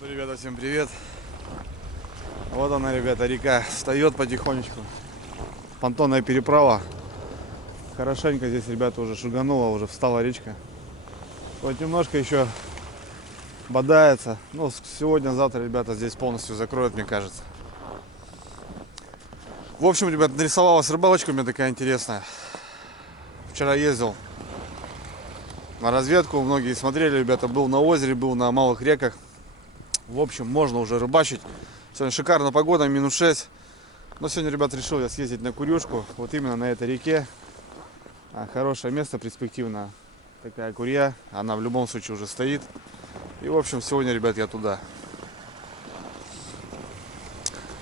Что, ребята, всем привет. Вот она, ребята, река встает потихонечку. Понтонная переправа. Хорошенько здесь, ребята, уже шуганула, уже встала речка. Вот немножко еще бодается. Ну, сегодня-завтра, ребята, здесь полностью закроют, мне кажется. В общем, ребята, нарисовалась рыбалочка у меня такая интересная. Вчера ездил на разведку, многие смотрели, ребята, был на озере, был на малых реках. В общем, можно уже рыбачить. Сегодня шикарная погода, минус 6. Но сегодня, ребят, решил я съездить на Курюшку. Вот именно на этой реке. Хорошее место, перспективно. Такая курья. Она в любом случае уже стоит. И, в общем, сегодня, ребят, я туда.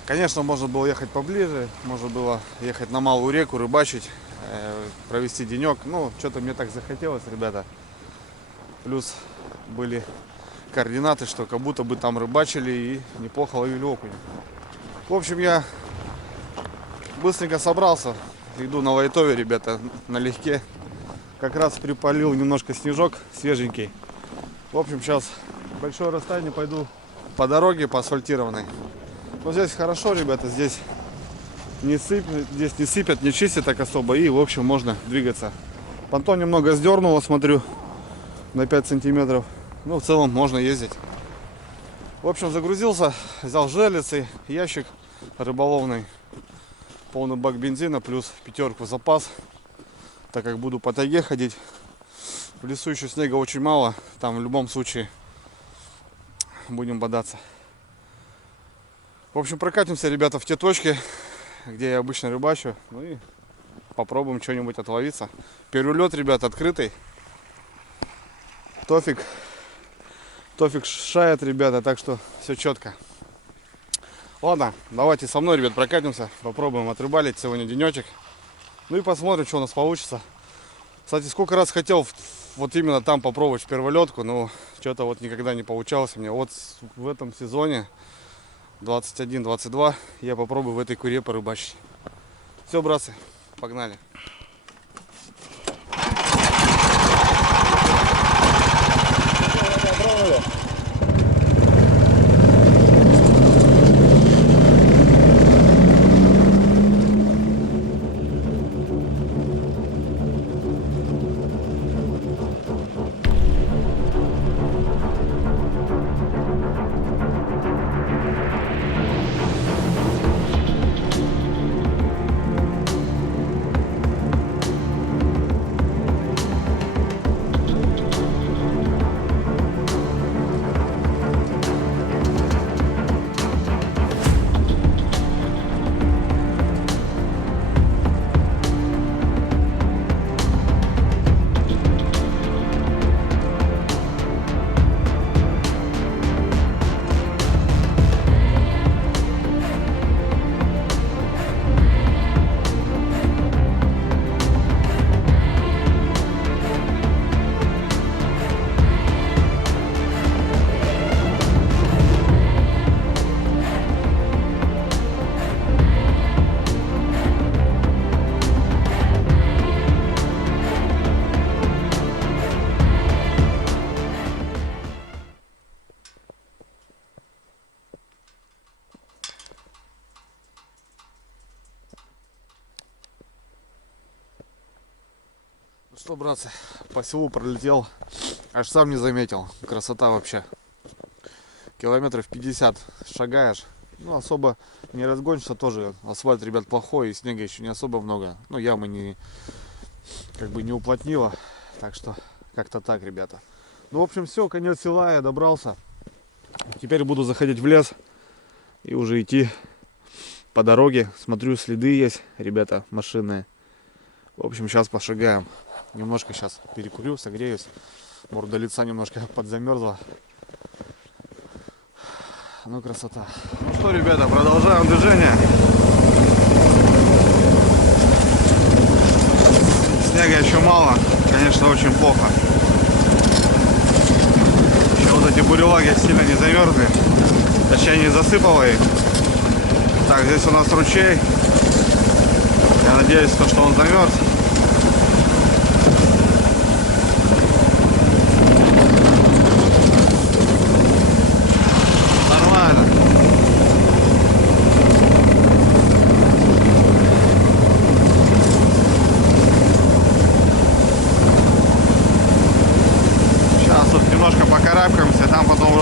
Конечно, можно было ехать поближе. Можно было ехать на малую реку, рыбачить. Провести денек. Ну, что-то мне так захотелось, ребята. Плюс были координаты, что как будто бы там рыбачили и неплохо ловили окунь. В общем, я быстренько собрался. Иду на лайтове, ребята, налегке. Как раз припалил немножко снежок свеженький. В общем, сейчас большое расстояние пойду по дороге, по асфальтированной. Но здесь хорошо, ребята, здесь не сыпят, не чистят так особо. И, в общем, можно двигаться. Понтон немного сдернуло, смотрю, на 5 сантиметров. Ну, в целом можно ездить. В общем, загрузился, взял жерлицы, ящик рыболовный, полный бак бензина, плюс 5 запас, так как буду по тайге ходить. В лесу еще снега очень мало, там в любом случае будем бодаться. В общем, прокатимся, ребята, в те точки, где я обычно рыбачу, ну и попробуем что-нибудь отловиться. Первый лед, ребят, открытый. Тофик шает, ребята, так что все четко. Ладно, давайте со мной, ребят, прокатимся, попробуем отрыбалить сегодня денечек. Ну и посмотрим, что у нас получится. Кстати, сколько раз хотел вот именно там попробовать перволетку, но что-то вот никогда не получалось мне. Вот в этом сезоне 21-22 я попробую в этой куре порыбачить. Все, братцы, погнали. Что, братцы, по селу пролетел, аж сам не заметил. Красота вообще. Километров 50 шагаешь. Ну, особо не разгонишься тоже. Асфальт, ребят, плохой, и снега еще не особо много. Ну, ямы не уплотнило. Так что, как-то так, ребята. Ну, в общем, все, конец села, я добрался. Теперь буду заходить в лес и уже идти по дороге. Смотрю, следы есть, ребята, машинные. В общем, сейчас пошагаем. Немножко сейчас перекурю, согреюсь. Морда лица немножко подзамерзла. Ну, красота. Ну что, ребята, продолжаем движение. Снега еще мало. Конечно, очень плохо. Еще вот эти буреваги сильно не замерзли. Точнее, не засыпало их. Так, здесь у нас ручей. Я надеюсь, что он замерз.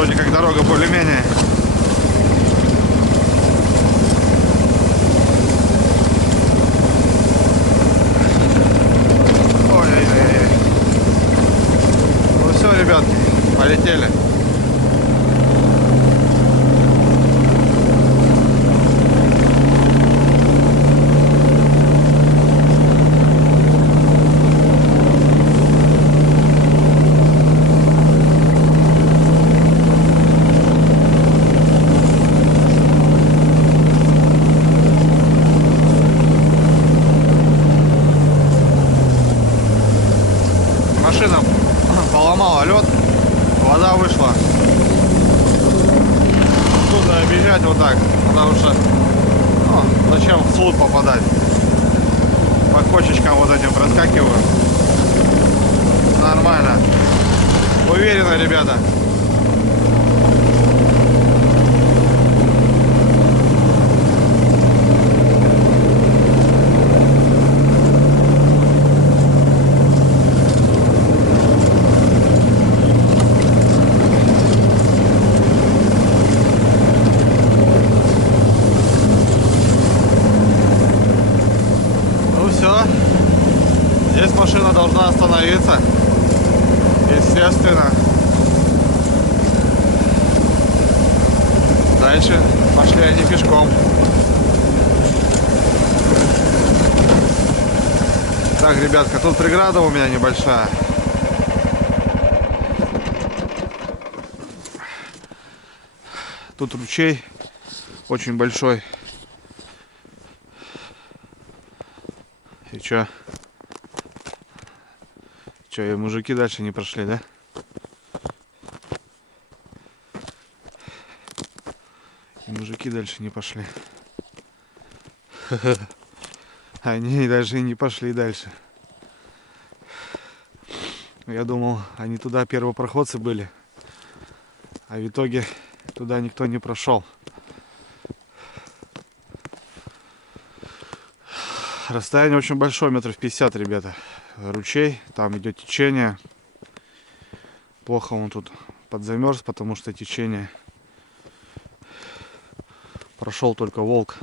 вроде как дорога более-менее. Ой-ой-ой. Ну все, ребятки, полетели. Машина поломала лед, вода вышла. Оттуда объезжать вот так, потому что зачем в суд попадать? По кочечкам вот этим проскакиваю. Нормально. Уверенно, ребята. Здесь машина должна остановиться, естественно. Дальше пошли они пешком. Так, ребятка, тут преграда у меня небольшая. Тут ручей очень большой. И чё? Че, и мужики дальше не прошли, да? И мужики дальше не пошли. Они даже и не пошли дальше. Я думал, они туда первопроходцы были. А в итоге туда никто не прошел. Расстояние очень большое, метров 50, ребята. Ручей, там идет течение. Плохо он тут подзамерз, потому что течение. Прошел только волк.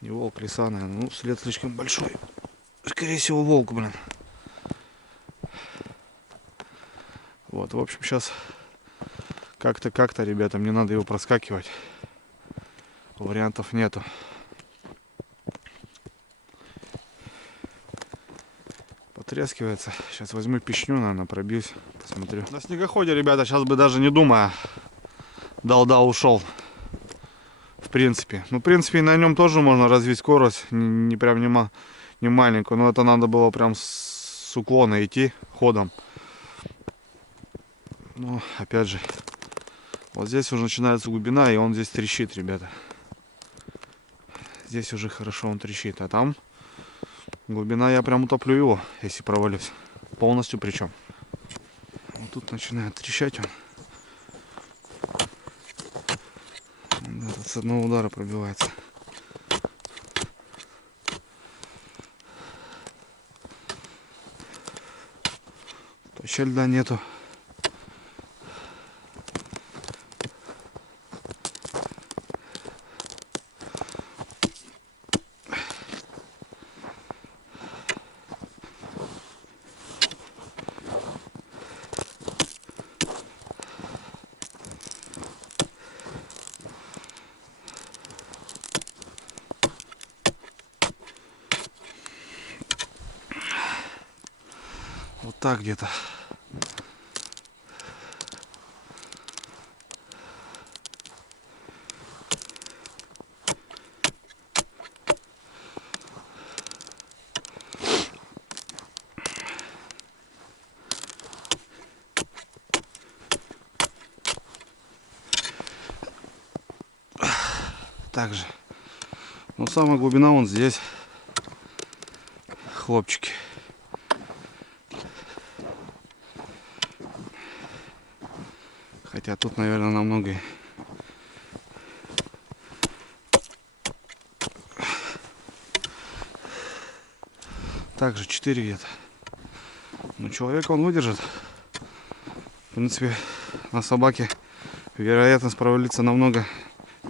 Не волк, лиса, наверное. Ну, след слишком большой. Скорее всего, волк, блин. Вот, в общем, сейчас как-то, ребята, мне надо его проскакивать. Вариантов нету. Потрескивается. Сейчас возьму пищню, наверное, пробьюсь, посмотрю. На снегоходе, ребята, сейчас бы даже не думая, дал ушел. В принципе. Ну, в принципе, и на нем тоже можно развить скорость. Не прям не маленькую. Но это надо было прям с уклона идти ходом. Ну, опять же, вот здесь уже начинается глубина, и он здесь трещит, ребята. Здесь уже хорошо он трещит. А там глубина, я прям утоплю его, если провалюсь. Полностью причем. Вот тут начинает трещать он. Да, тут с одного удара пробивается. Вообще льда нету. Вот так где-то. Также. Но самая глубина вон здесь. Хлопчики. Хотя тут, наверное, намного. Также 4 где-то. Ну, человек он выдержит. В принципе, на собаке вероятность провалиться намного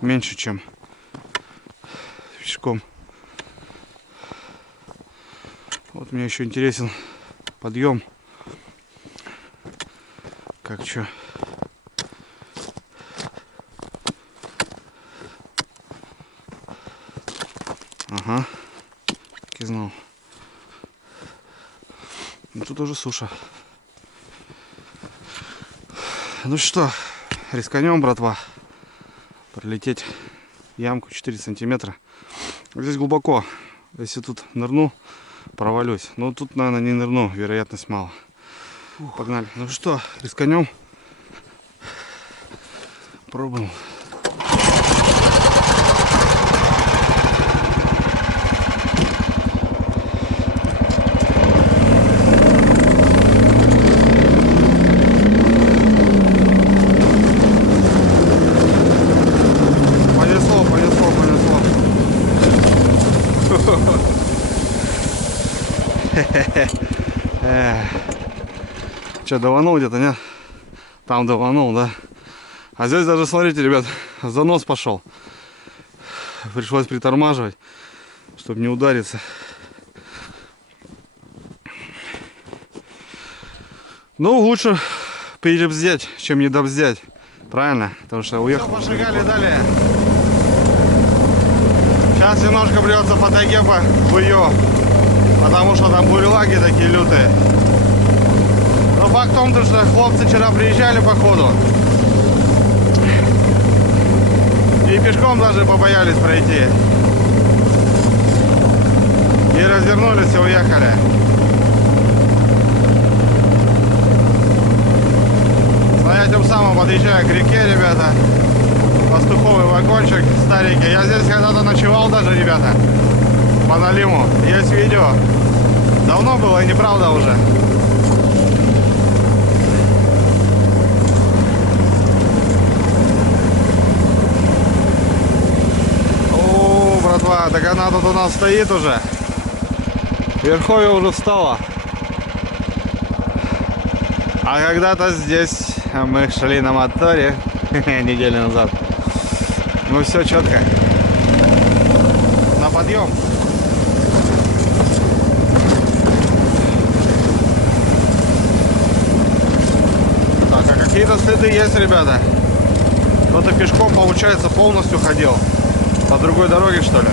меньше, чем пешком. Вот мне еще интересен подъем. Как что? Ага, так и знал. Ну, тут уже суша. Ну что, рисканем, братва, пролететь ямку 4 сантиметра. Здесь глубоко. Если тут нырну, провалюсь. Но тут, наверное, не нырну, вероятность мало. Погнали. Ну что, рисканем. Пробуем. Че, даванул где-то, нет? Там даванул, да? А здесь даже, смотрите, ребят, занос пошел. Пришлось притормаживать, чтобы не удариться. Ну, лучше перебздеть, чем не добздеть. Правильно? Потому что уехал. Все, пошагали далее. Сейчас немножко придется по тайге в ее, потому что там бурелаги такие лютые. Но факт в том, что хлопцы вчера приезжали по ходу и пешком даже побоялись пройти. И развернулись и уехали. Но я тем самым подъезжаю к реке, ребята. Пастуховый вагончик старенький. Я здесь когда-то ночевал даже, ребята. По налиму. Есть видео. Давно было и неправда уже. О, братва, так она тут у нас стоит уже. Верховье уже встала. А когда-то здесь мы шли на моторе неделю назад. Ну все четко. На подъем. Так, а какие-то следы есть, ребята. Кто-то пешком, получается, полностью ходил. По другой дороге, что ли.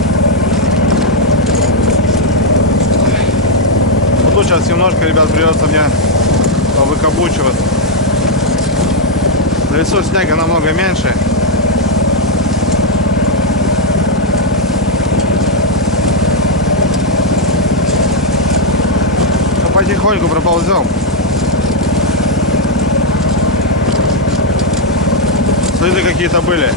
Вот тут сейчас немножко, ребят, придется мне повыкаблучиваться. На лесу снега намного меньше. Но потихоньку проползем. Следы какие-то были.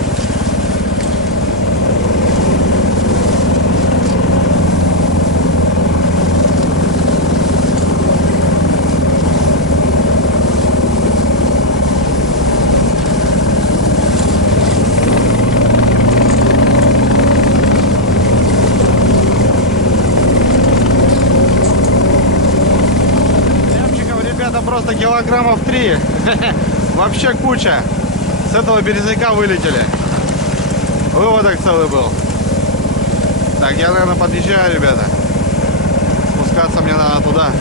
Просто килограммов 3. Вообще куча. С этого березняка вылетели. Выводок целый был. Так, я, наверное, подъезжаю, ребята. Спускаться мне надо туда.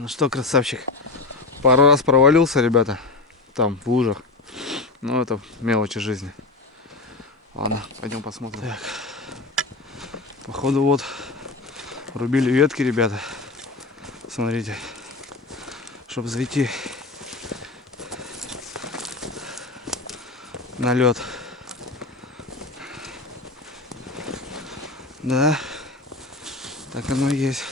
Ну что, красавчик, пару раз провалился, ребята, там в лужах. Ну это мелочи жизни. Ладно, пойдем посмотрим. Так. Походу вот рубили ветки, ребята. Смотрите, чтобы зайти на лед. Да, так оно и есть.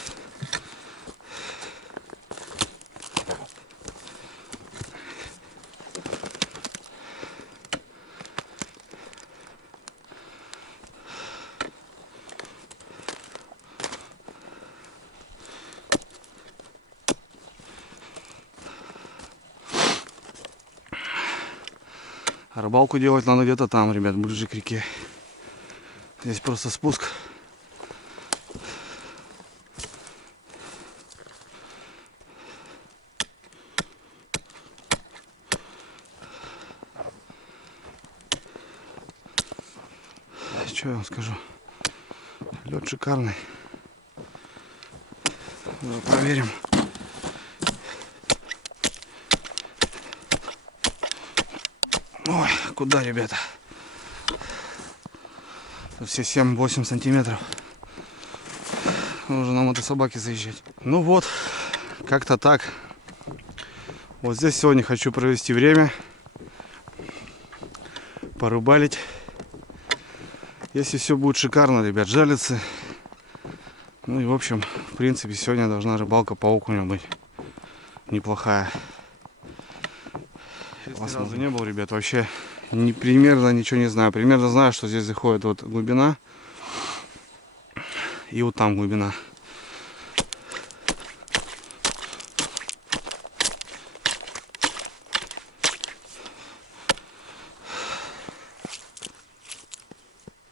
Рыбалку делать надо где-то там, ребят, ближе к реке. Здесь просто спуск. Что я вам скажу? Лед шикарный. Ну, проверим. Ой, куда, ребята? Все 7-8 сантиметров. Нужно на мотособаке заезжать. Ну вот, как-то так. Вот здесь сегодня хочу провести время. Порыбалить. Если все будет шикарно, ребят, жалится. Ну и в общем, в принципе, сегодня должна рыбалка по окуню быть неплохая. Если разу не был, ребят, вообще примерно ничего не знаю. Примерно знаю, что здесь заходит вот глубина. И вот там глубина.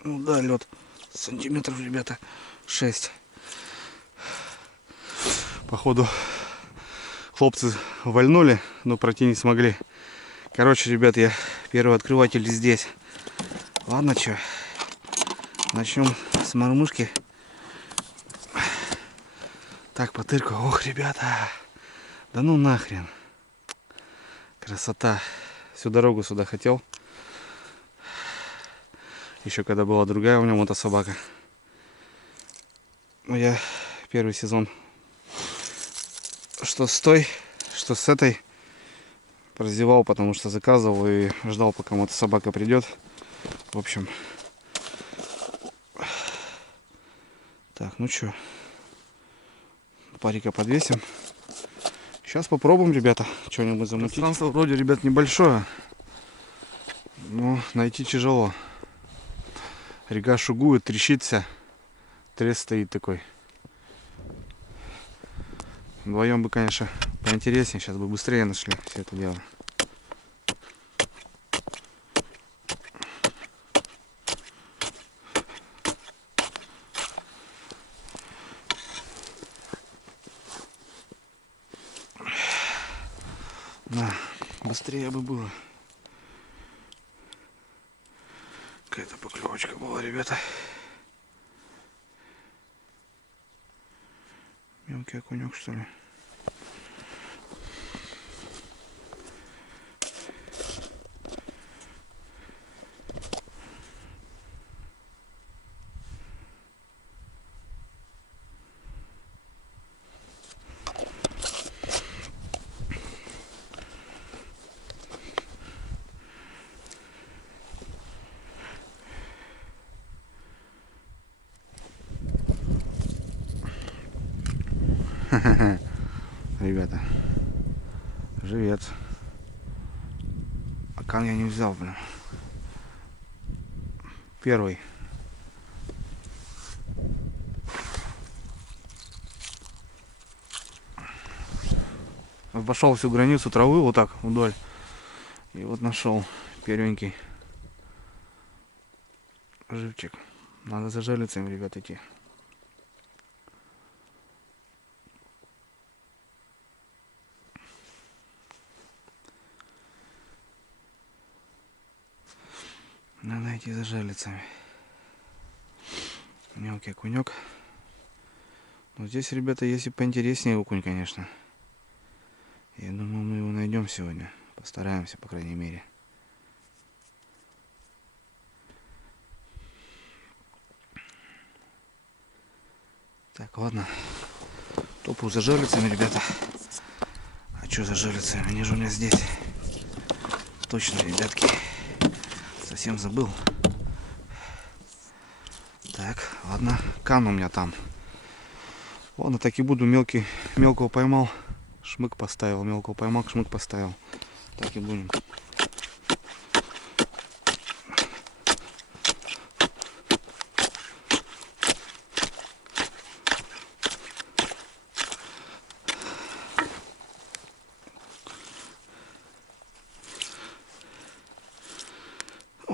Ну да, лед сантиметров, ребята, 6. Походу хлопцы вальнули, но пройти не смогли. Короче, ребят, я первый открыватель здесь. Ладно, что, начнем с мормышки. Так, потырку. Ох, ребята, да ну нахрен. Красота. Всю дорогу сюда хотел. Еще когда была другая у меня мотособака. Ну, я первый сезон что с той, что с этой раздевал, потому что заказывал и ждал, пока мотособака придет. В общем. Так, ну что. Парика подвесим. Сейчас попробуем, ребята, что-нибудь замутить. Пространство вроде, ребят, небольшое. Но найти тяжело. Река шугует, трещит вся. Треск стоит такой. Вдвоем бы, конечно, поинтереснее. Сейчас бы быстрее нашли все это дело. Да, быстрее бы было. Какая-то поклевочка была, ребята. Мелкий окунек, что ли? Ребята, живец. Пока я не взял, блин. Первый. Обошел всю границу травы вот так вдоль. И вот нашел первенький живчик. Надо за жерлицами, ребят, идти. Надо идти за жерлицами. Мелкий окунек. Но здесь, ребята, есть и поинтереснее окунь, конечно. Я думаю, мы его найдем сегодня. Постараемся, по крайней мере. Так, ладно. Топаю за жерлицами, ребята. А что за жерлицами? Они же у меня здесь. Точно, ребятки. Совсем забыл. Так, ладно. Кан у меня там. Ладно, так и буду. Мелкого поймал. Шмык поставил. Мелкого поймал, шмык поставил. Так и будем.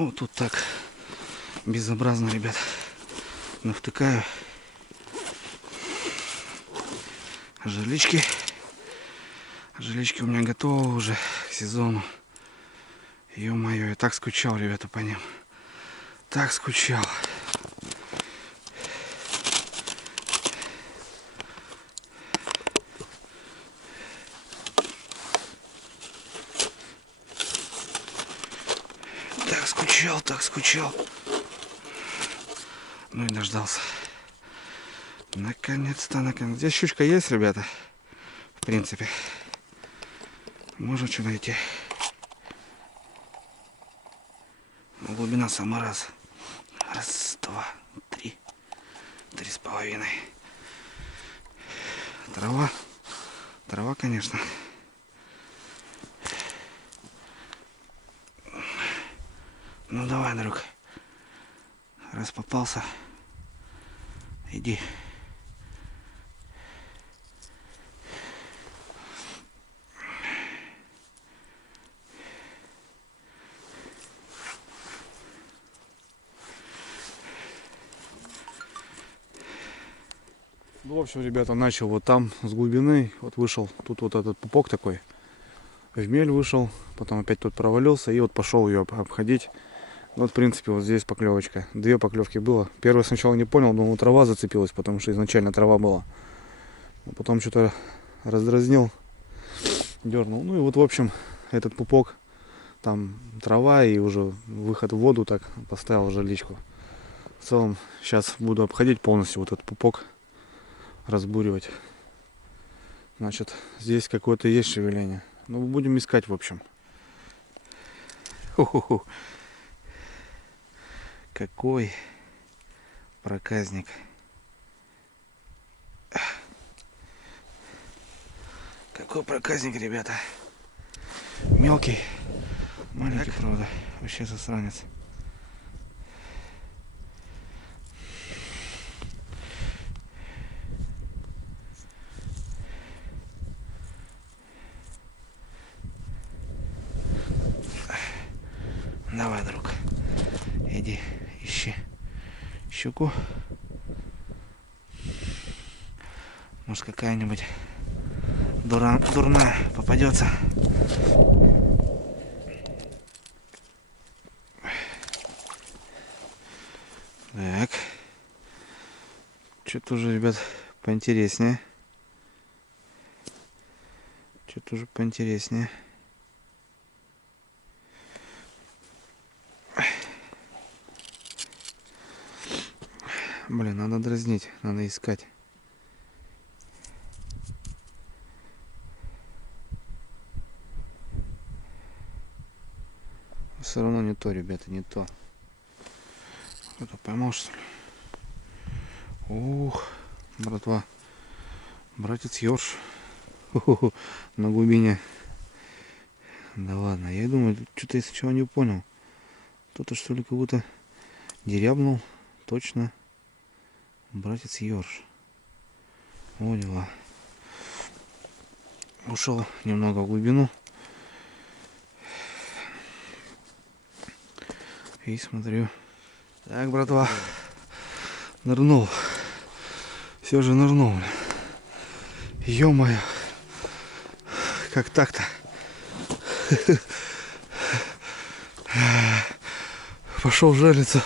О, тут так безобразно, ребят. Навтыкаю. Жилички. Жилички у меня готовы уже к сезону. Ё-моё, я так скучал, ребята, по ним. Так скучал. Так скучал. Ну и дождался. Наконец-то, наконец. Здесь щучка есть, ребята. В принципе. Можно что найти. Но глубина сама раз. Раз, два, три. 3,5. Трава. Трава, конечно. Ну давай, друг. Раз попался. Иди. Ну, в общем, ребята, начал вот там с глубины. Вот вышел. Тут вот этот пупок такой. В мель вышел. Потом опять тут провалился. И вот пошел ее обходить. Вот, в принципе, вот здесь поклевочка. 2 поклевки было. Первый сначала не понял, думал, трава зацепилась, потому что изначально трава была. А потом что-то раздразнил, дернул. Ну и вот, в общем, этот пупок, там трава и уже выход в воду, так поставил жиличку. В целом, сейчас буду обходить полностью вот этот пупок, разбуривать. Значит, здесь какое-то есть шевеление. Ну, будем искать, в общем. Ху-ху-ху. Какой проказник. Какой проказник, ребята. Мелкий. Маленький, правда. Вообще засранец. Давай, друг. Иди, ищи щуку. Может, какая-нибудь дурная попадется. Так. Что-то уже, ребят, поинтереснее. Что-то уже поинтереснее. Блин, надо дразнить, надо искать. Все равно не то, ребята, не то. Кто-то поймал, что ли? Ух, братва. Братец ёрш. На глубине. Да ладно, я думаю, что-то я сначала не понял. Кто-то что ли кого-то дерябнул. Точно. Братец ёрш. О, дела. Ушел немного в глубину. И смотрю. Так, братва. Нырнул. Все же нырнул. Ё-моё. Как так-то? Пошел жерлицу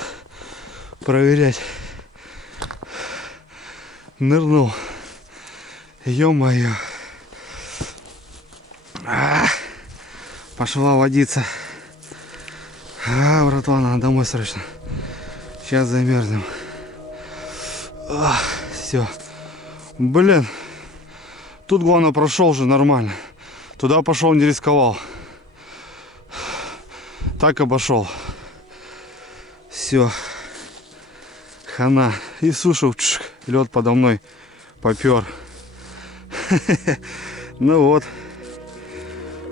проверять. Нырнул. Ё-моё. Пошла водиться. Братва, надо домой срочно. Сейчас замерзнем. Все. Блин. Тут главное прошел же нормально. Туда пошел, не рисковал. Так обошел. Все. Хана. И сушил. Лед подо мной попер. Ну вот.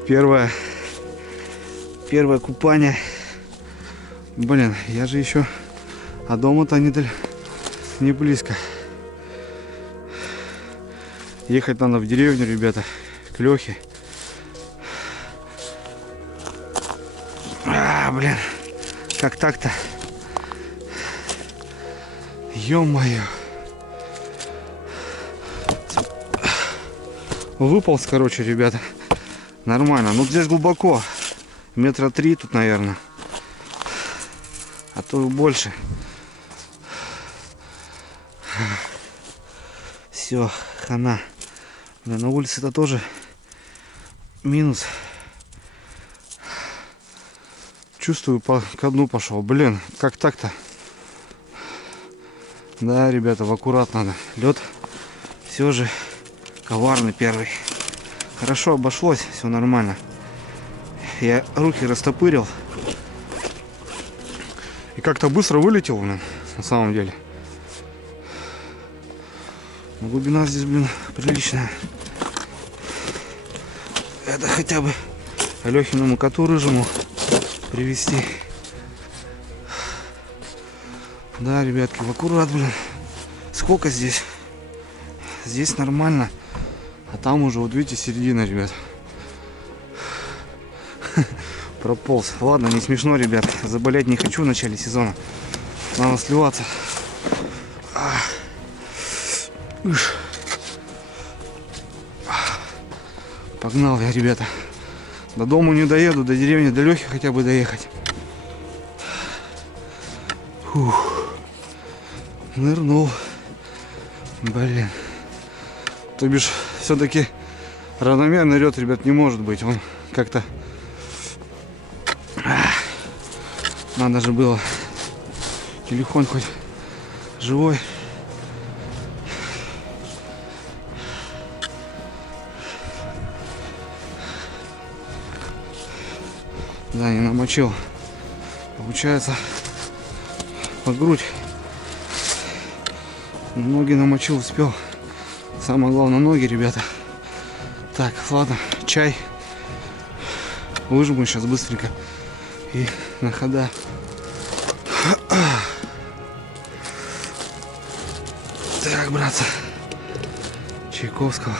Первое купание. Блин, я же еще... А дома-то не близко. Ехать надо в деревню, ребята. К Лехе. Блин. Как так-то? Ё-моё. Выполз, короче, ребята. Нормально. Ну, здесь глубоко. Метра 3 тут, наверное. А то и больше. Все, хана. Да, на улице это тоже минус. Чувствую, ко дну пошел. Блин, как так-то? Да, ребята, в аккурат надо. Лед все же коварный первый. Хорошо обошлось, все нормально. Я руки растопырил. И как-то быстро вылетел, блин, на самом деле. Но глубина здесь, блин, приличная. Это хотя бы Алехиному коту рыжему привезти. Да, ребятки, в аккурат, блин. Сколько здесь? Здесь нормально. А там уже, вот видите, середина, ребят. Прополз. Ладно, не смешно, ребят. Заболеть не хочу в начале сезона. Надо сливаться. Погнал я, ребята. До дому не доеду, до деревни, до Лехи хотя бы доехать. Фух. Нырнул. Блин. То бишь, все-таки равномерный лед, ребят, не может быть. Он как-то... Надо же было. Телефон хоть живой. Да, не намочил. Получается, по грудь. Ноги намочил, успел. Самое главное, ноги, ребята. Так, ладно, чай. Выжму сейчас быстренько. И на хода. Так, братцы. Чайковского.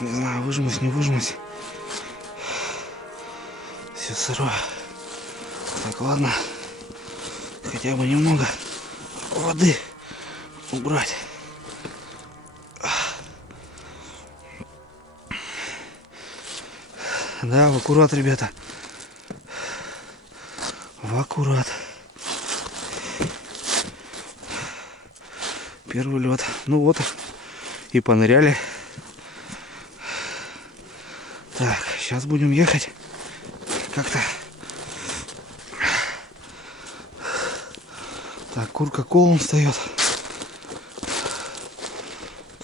Не знаю, выжмусь, не выжмусь. Все сырое. Так, ладно. Хотя бы немного воды убрать. Да, в аккурат, ребята. В аккурат. Первый лед. Ну вот. И поныряли. Так, сейчас будем ехать. Как-то. Так, курка колом встает.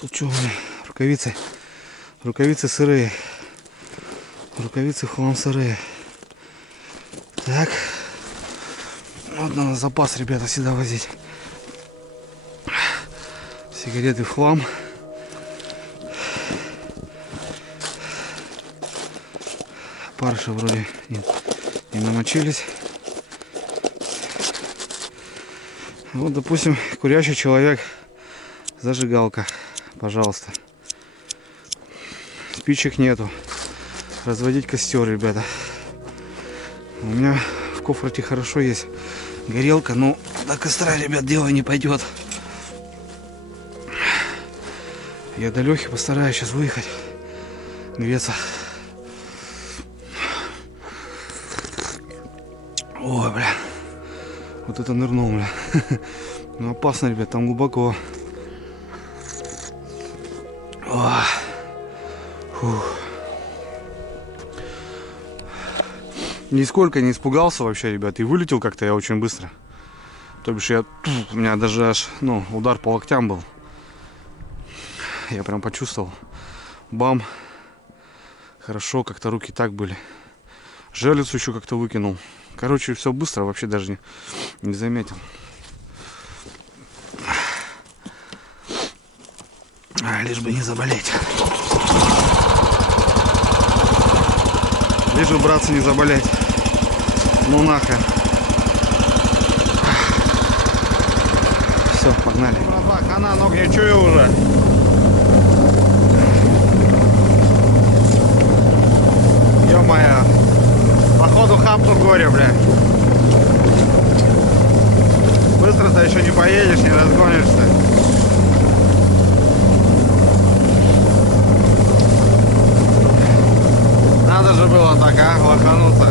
Тут что у меня? Рукавицы. Рукавицы сырые. Рукавицы хлам сырые. Так. Вот надо запас, ребята, сюда возить. Сигареты в хлам. Парши вроде не намочились. Вот, допустим, курящий человек. Зажигалка. Пожалуйста. Спичек нету. Разводить костер, ребята. У меня в кофрате хорошо есть горелка, но до костра, ребят, дело не пойдет. Я до Лехи постараюсь сейчас выехать, греться. Ой, бля. Вот это нырнул, бля. Ну опасно, ребят, там глубоко. Фух. Нисколько не испугался вообще, ребят, и вылетел как-то я очень быстро. То бишь у меня даже аж, удар по локтям был. Я прям почувствовал. Бам. Хорошо, как-то руки так были. Жерлицу еще как-то выкинул. Короче, все быстро, вообще даже не заметил. Лишь бы не заболеть. Лишь бы, братцы, не заболеть. Ну нахрен. Все, погнали. Братва, хана, ног не чую уже. Ё-моё. Походу хапнут горе, бля. Быстро-то еще не поедешь, не разгонишься. Надо же было так, а, лохануться.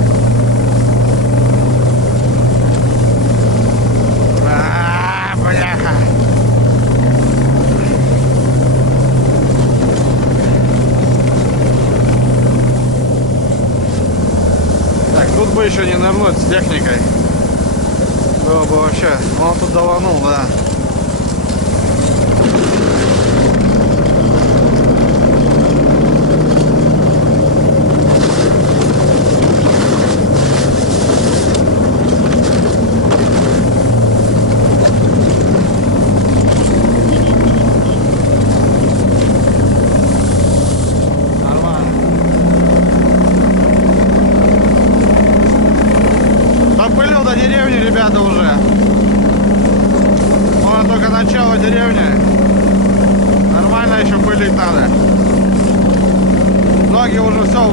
Бляха. Так, тут бы еще не нырнуть с техникой. Было бы вообще. Он тут даванул, да. Допылил до деревни, ребята, уже. Может, только начало деревни. Нормально еще пылить надо. Ноги уже все.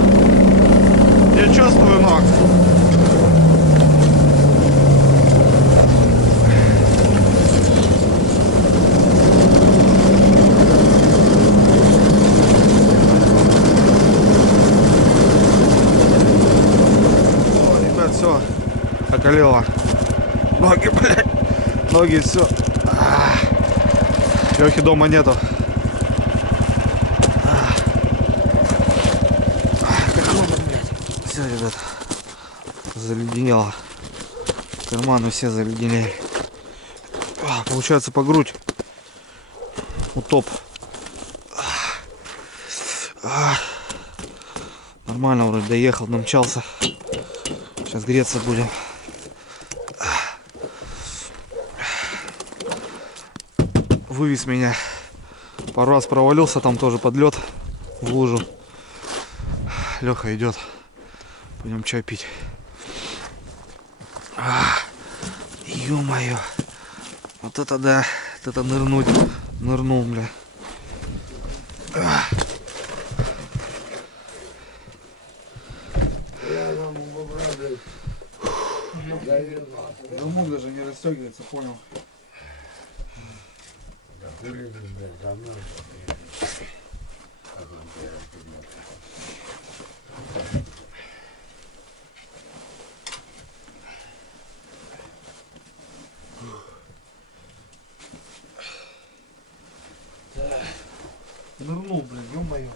Не чувствую ног. О, ребят, все. Околело. Ноги, блядь. Ноги, все. Лехи дома нету. Все, ребят. Заледенело. Карманы все заледенели. Получается по грудь. Утоп. Нормально вроде доехал, намчался. Сейчас греться будем. Вывез меня. Пару раз провалился, там тоже под лед в лужу. Леха идет. Пойдем чай пить. Ё-моё. Вот это да. Вот это нырнуть. Нырнул, бля. Замок даже не расстегивается, понял. Нырнул, блин, ё-моё,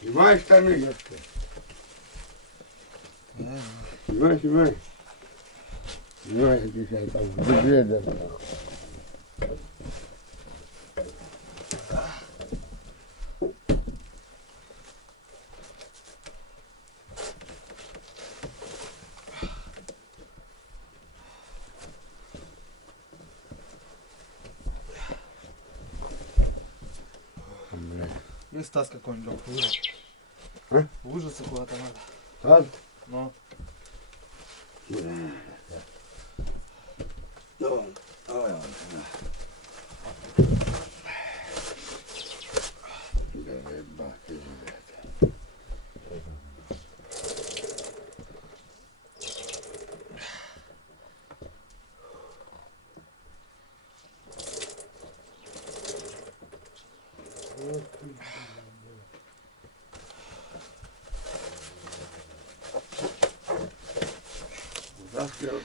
Снимай штаны, Яшка. Снимай. Снимай, отвечай, там, в дупле, да. Есть таз какой-нибудь, выжаться. А? Выжаться куда-то надо. Таз? Ну. Давай.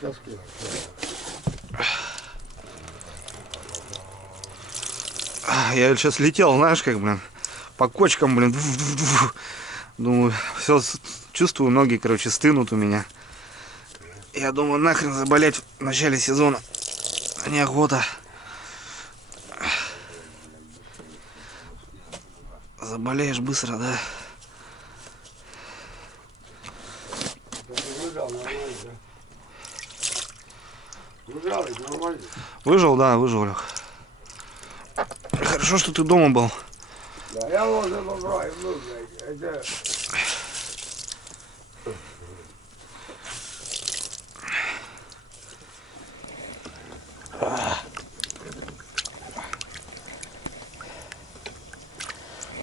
Таскивай. Я сейчас летел, знаешь, как, блин, по кочкам, блин. Думаю, все, чувствую, ноги, короче, стынут у меня. Я думаю, нахрен заболеть в начале сезона. Неохота. Заболеешь быстро, да? Выжал нормально, да? Выжал, это нормально. Выжил, да, выжил, Лех. Хорошо, что ты дома был. Да, я возле попробую, ну, блядь, это...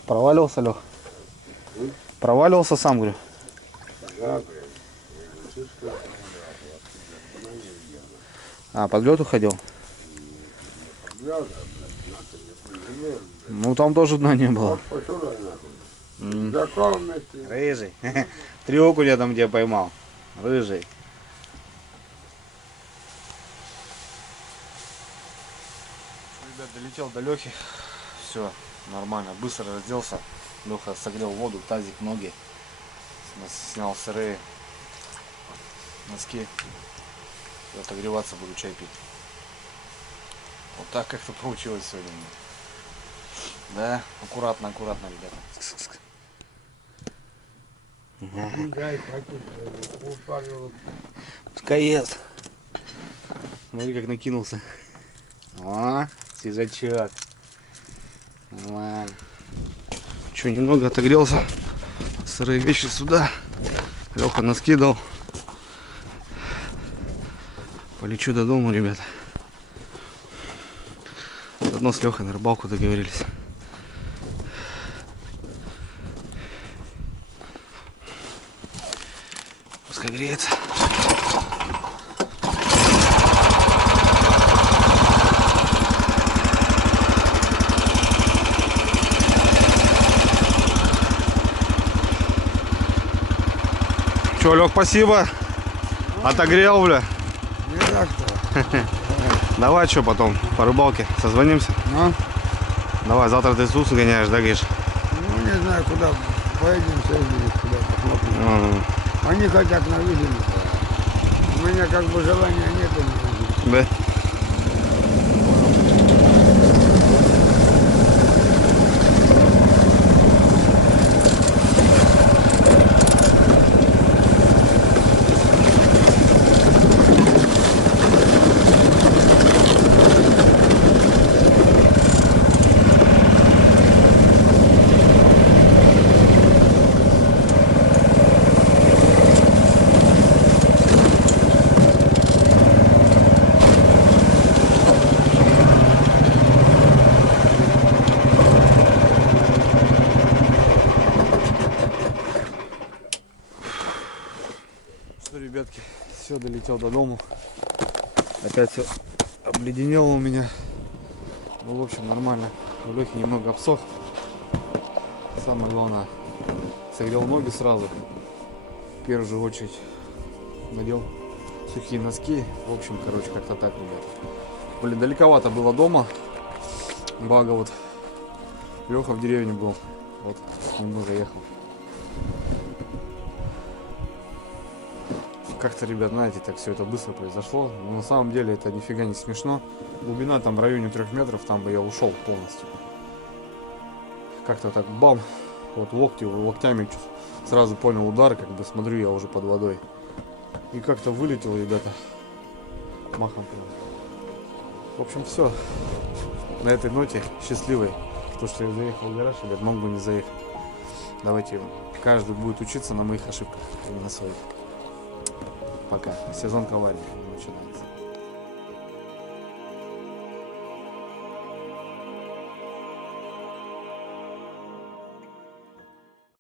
Проваливался, Лех? Проваливался сам, говорю. Да, блядь. А, под лед уходил? Ну там тоже дна не было. Вот посюда, нахуй. В таком месте. Рыжий. 3 окуня там где поймал. Рыжий. Ребят, долетел до Лехи. Все, нормально. Быстро разделся. Леха согрел воду, тазик, ноги. Снял сырые носки. И отогреваться буду, чай пить. Вот так как-то получилось сегодня. Да, аккуратно, аккуратно, ребята. Дай, хватит, упарил. Пускай ест. Смотри, как накинулся. О, свежачок. Нормально. Че, немного отогрелся. Сырые вещи сюда. Леха наскидал. Полечу до дома, ребята. Заодно с Лехой на рыбалку договорились. Пускай греется. Че, Лех, спасибо. Отогрел, бля. Не так-то. Давай, что потом по рыбалке созвонимся. Ну, Давай, завтра ты Иисус гоняешь, да, говоришь? ну, не знаю, куда поедем, съездим, куда посмотрим. Они хотят на видео. У меня как бы желания нету. Да. Что, ребятки, все, долетел до дома. Опять все обледенело у меня. Ну, в общем, нормально. У Лехи немного обсох. Самое главное, согрел ноги сразу. В первую же очередь надел сухие носки. В общем, короче, как-то так, ребят. Блин, далековато было дома. Благо вот Леха в деревне был. Вот, немного ехал. Как-то, ребят, знаете, так все это быстро произошло. Но на самом деле это нифига не смешно. Глубина там в районе 3 метров, там бы я ушел полностью. Как-то так бам. Вот локтями сразу понял удар, как бы смотрю, я уже под водой. И как-то вылетел, ребята. Махом. В общем, все. На этой ноте счастливой. То, что я заехал в гараж, ребят, мог бы не заехать. Давайте, каждый будет учиться на моих ошибках, а не на своих. Пока. Сезон коварный начинается.